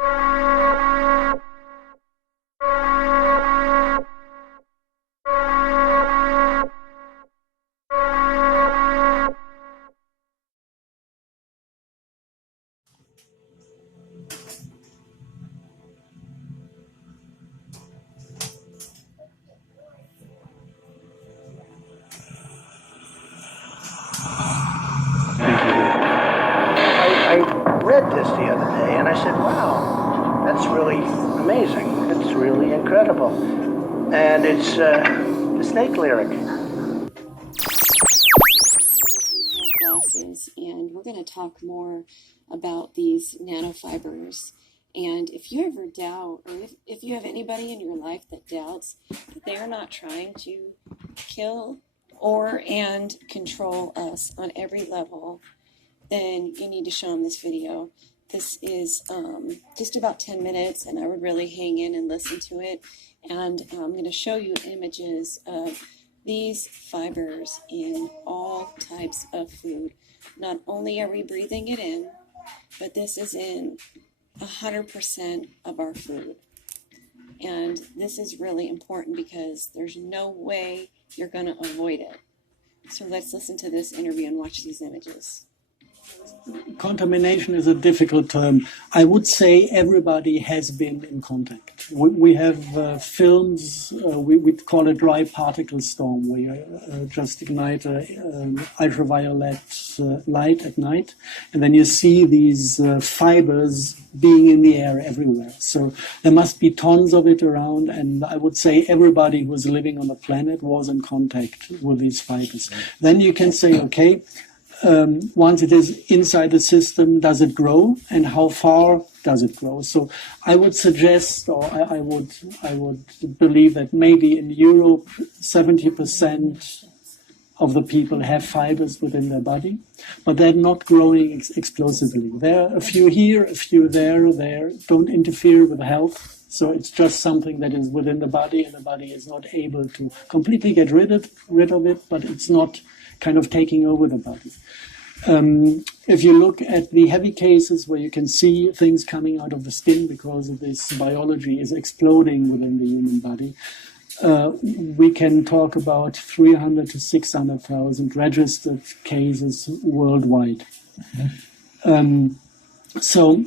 I read this the other day and I said, wow, that's really amazing. It's really incredible. And it's the snake lyric. Glasses, and we're going to talk more about these nanofibers. And if you ever doubt, or if you have anybody in your life that doubts that they are not trying to kill and control us on every level, then you need to show them this video. This is just about 10 minutes, and I would really hang in and listen to it. And I'm going to show you images of these fibers in all types of food. Not only are we breathing it in, but this is in 100% of our food. And this is really important because there's no way you're going to avoid it. So let's listen to this interview and watch these images. Contamination is a difficult term. I would say everybody has been in contact. We have films, we call it dry particle storm, where you just ignite ultraviolet light at night, and then you see these fibers being in the air everywhere. So there must be tons of it around, and I would say everybody who is living on the planet was in contact with these fibers. Then you can say, okay, once it is inside the system, does it grow, and how far does it grow? So I would suggest, or I would believe that maybe in Europe, 70% of the people have fibers within their body, but they're not growing explosively. There are a few here, a few there, don't interfere with health. So it's just something that is within the body, and the body is not able to completely get rid of it, but it's not kind of taking over the body. If you look at the heavy cases where you can see things coming out of the skin because of this biology is exploding within the human body, we can talk about 300 to 600,000 registered cases worldwide. So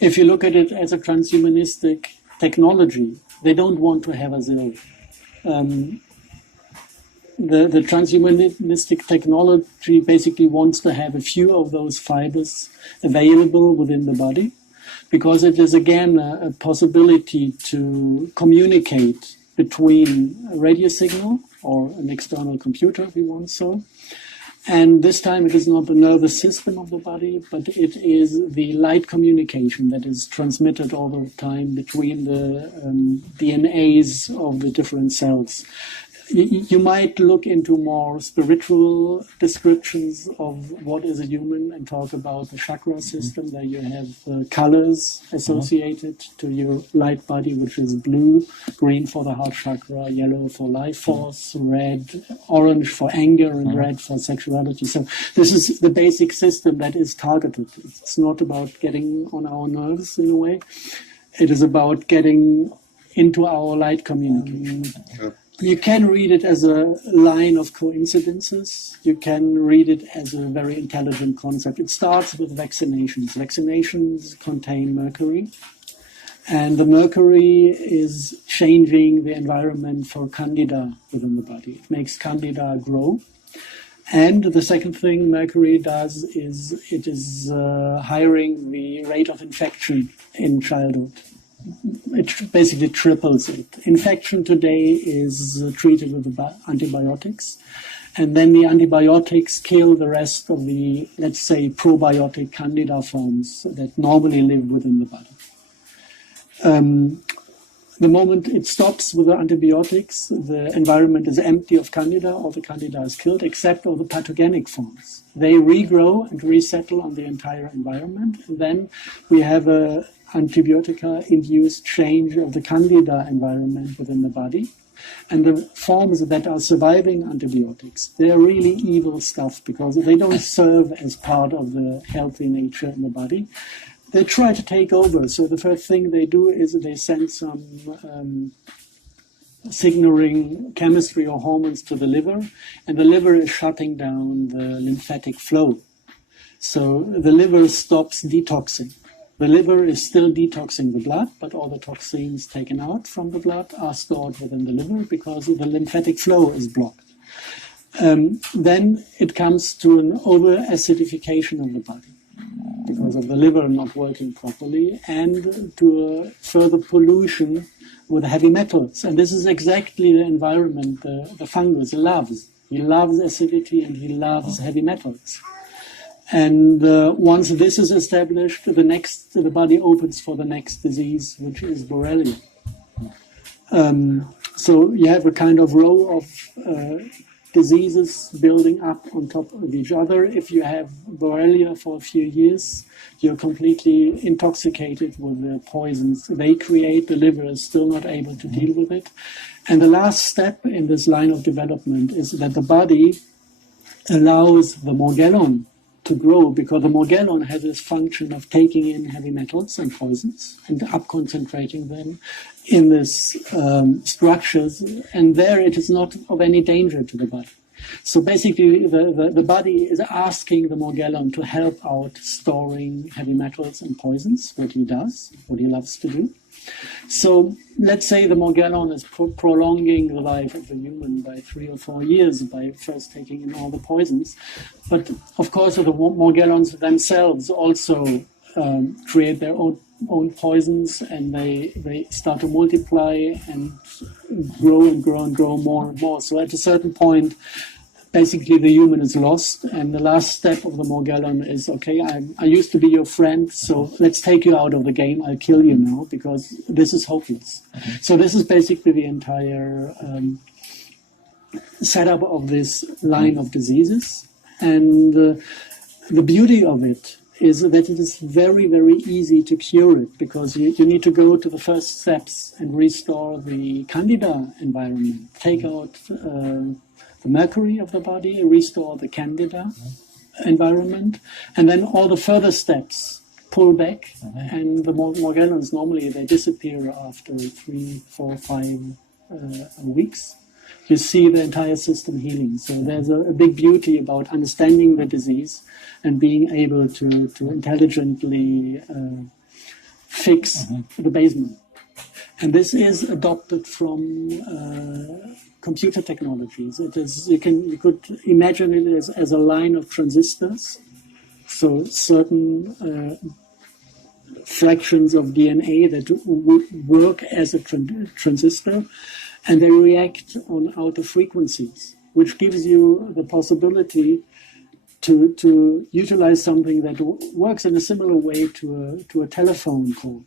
if you look at it as a transhumanistic technology, they don't want to have us ill. The transhumanistic technology basically wants to have a few of those fibers available within the body, because it is again a possibility to communicate between a radio signal or an external computer, if you want so. And this time it is not the nervous system of the body, but it is the light communication that is transmitted all the time between the DNAs of the different cells. You might look into more spiritual descriptions of what is a human and talk about the chakra system. There you have colors associated to your light body, which is blue, green for the heart chakra, yellow for life force, red, orange for anger, and red for sexuality. So this is the basic system that is targeted. It's not about getting on our nerves in a way. It is about getting into our light communication. You can read it as a line of coincidences. You can read it as a very intelligent concept. It starts with vaccinations. Vaccinations contain mercury, and the mercury is changing the environment for candida within the body. It makes candida grow. And the second thing mercury does is it is higher the rate of infection in childhood. It basically triples it. Infection today is treated with antibiotics, and then the antibiotics kill the rest of the, let's say, probiotic candida forms that normally live within the body. The moment it stops with the antibiotics, the environment is empty of candida, all the candida is killed, except all the pathogenic forms. They regrow and resettle on the entire environment, and then we have a antibiotica-induced change of the candida environment within the body. And the forms that are surviving antibiotics, they're really evil stuff because they don't serve as part of the healthy nature in the body. they try to take over. So the first thing they do is they send some signaling chemistry or hormones to the liver, and the liver is shutting down the lymphatic flow. So the liver stops detoxing. The liver is still detoxing the blood, but all the toxins taken out from the blood are stored within the liver because the lymphatic flow is blocked. Then it comes to an over-acidification of the body because of the liver not working properly, and to a further pollution with heavy metals. And this is exactly the environment the fungus loves. He loves acidity and he loves heavy metals. And once this is established, the body opens for the next disease, which is Borrelia. So you have a kind of row of diseases building up on top of each other. If you have Borrelia for a few years, you're completely intoxicated with the poisons they create. The liver is still not able to deal with it. And the last step in this line of development is that the body allows the morgellon to grow, because the morgellon has this function of taking in heavy metals and poisons and up-concentrating them in these structures, and there it is not of any danger to the body. So basically the body is asking the morgellon to help out storing heavy metals and poisons, what he does, what he loves to do. So let's say the morgellon is prolonging the life of the human by 3 or 4 years by first taking in all the poisons. But of course the morgellons themselves also create their own poisons, and they start to multiply and grow and grow and grow more and more. So at a certain point, basically the human is lost, and the last step of the morgellon is, okay, I used to be your friend, so let's take you out of the game. I'll kill you now because this is hopeless. So this is basically the entire setup of this line of diseases. And the beauty of it is that it is very, very easy to cure it, because you need to go to the first steps and restore the candida environment, take out the mercury of the body, restore the candida environment, and then all the further steps pull back, and the morgellons normally they disappear after 3, 4, 5 weeks. You see the entire system healing. So there's a big beauty about understanding the disease and being able to intelligently fix the basement. And this is adopted from computer technologies. It is you could imagine it as a line of transistors. So certain fractions of DNA that would work as a transistor, and they react on outer frequencies, which gives you the possibility to utilize something that works in a similar way to a telephone call.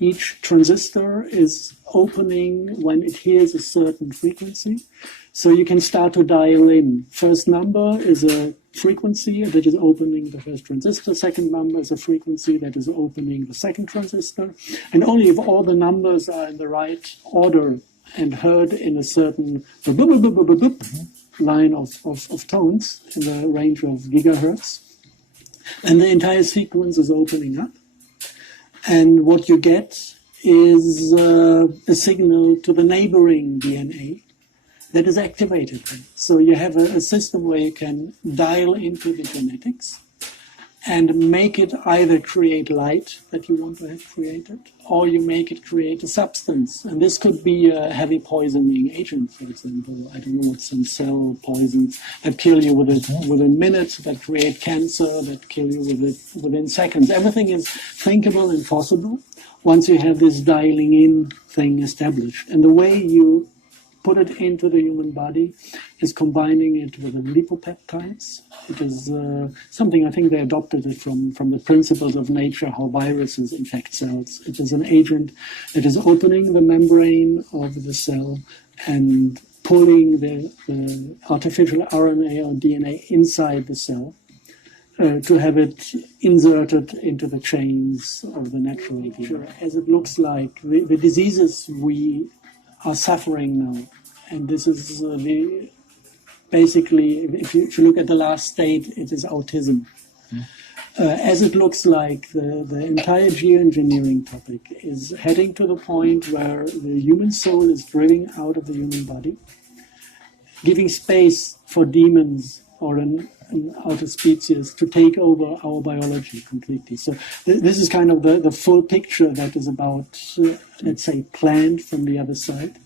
Each transistor is opening when it hears a certain frequency, so you can start to dial in. First number is a frequency that is opening the first transistor, second number is a frequency that is opening the second transistor, and only if all the numbers are in the right order and heard in a certain line of tones in the range of gigahertz, and the entire sequence is opening up. And what you get is a signal to the neighboring DNA that is activated. So you have a system where you can dial into the genetics and make it either create light that you want to have created, or you make it create a substance. And this could be a heavy poisoning agent, for example. I don't know what, some cell poisons that kill you within minutes, that create cancer, that kill you within seconds. Everything is thinkable and possible once you have this dialing in thing established. And the way you put it into the human body is combining it with the lipopeptides. It is something, I think they adopted it from the principles of nature, how viruses infect cells. It is an agent that is opening the membrane of the cell and pulling the artificial RNA or DNA inside the cell to have it inserted into the chains of the natural DNA. As it looks like, the diseases we are suffering now, and this is basically, if you look at the last state, it is autism. as it looks like the entire geoengineering topic is heading to the point where the human soul is drilling out of the human body, giving space for demons or an outer species to take over our biology completely. So this is kind of the full picture that is about, let's say, planned from the other side.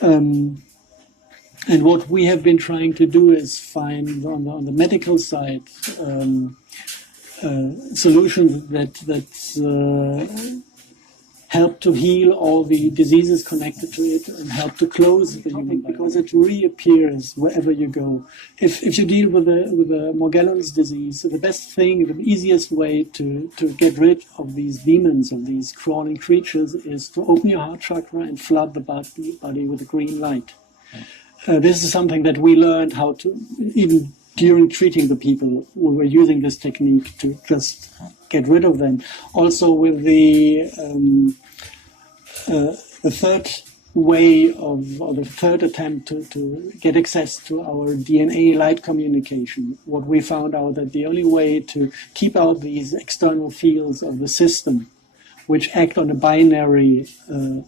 And what we have been trying to do is find on the medical side solutions that help to heal all the diseases connected to it and help to close the human body, because it reappears wherever you go. If you deal with a Morgellons disease, the best thing, the easiest way to get rid of these demons, of these crawling creatures, is to open your heart chakra and flood the body with a green light. This is something that we learned how to, even during treating the people, we were using this technique to just get rid of them. Also with the third way of, or the third attempt to get access to our DNA light communication, what we found out that the only way to keep out these external fields of the system, which act on a binary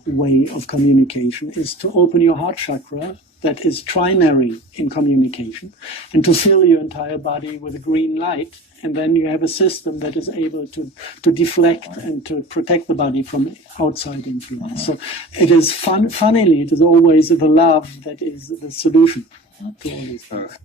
way of communication, is to open your heart chakra, that is trinary in communication, and to fill your entire body with a green light, and then you have a system that is able to deflect and to protect the body from outside influence. So it is funnily, it is always the love that is the solution to all these things.